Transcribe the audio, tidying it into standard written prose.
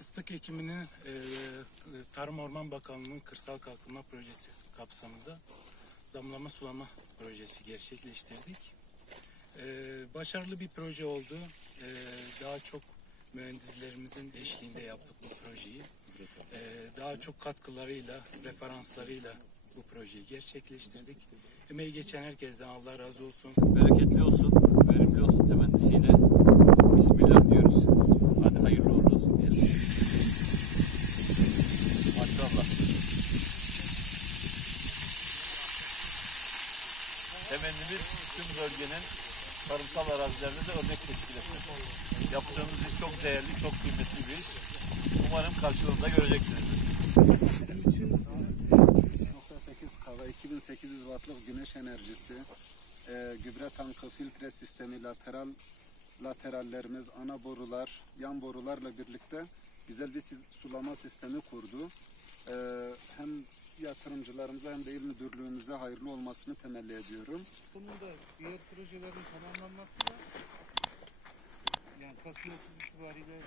Fıstık ekiminin Tarım Orman Bakanlığı'nın Kırsal Kalkınma Projesi kapsamında damlama sulama projesi gerçekleştirdik. Başarılı bir proje oldu. Daha çok mühendislerimizin eşliğinde yaptık bu projeyi. Daha çok katkılarıyla, referanslarıyla bu projeyi gerçekleştirdik. Emeği geçen herkesten Allah razı olsun. Bereketli olsun, verimli olsun temennisiyle Bismillah diyoruz. Hadi hayırlı uğurlu olsun diyelim. Maşallah. Temennimiz tüm bölgenin tarımsal arazilerinde de örnek teşkil etsin. Yaptığımız iş çok değerli, çok kıymetli bir iş. Umarım karşılığında göreceksinizdir. Bizim için 8 kava, 2800 wattlık güneş enerjisi, gübre tankı, filtre sistemi, laterallerimiz, ana borular, yan borularla birlikte güzel bir sulama sistemi kurdu. Hem yatırımcılarımıza hem de il müdürlüğümüze hayırlı olmasını temenni ediyorum. Bunun da diğer projelerin tamamlanması da yani Kasım 30 itibariyle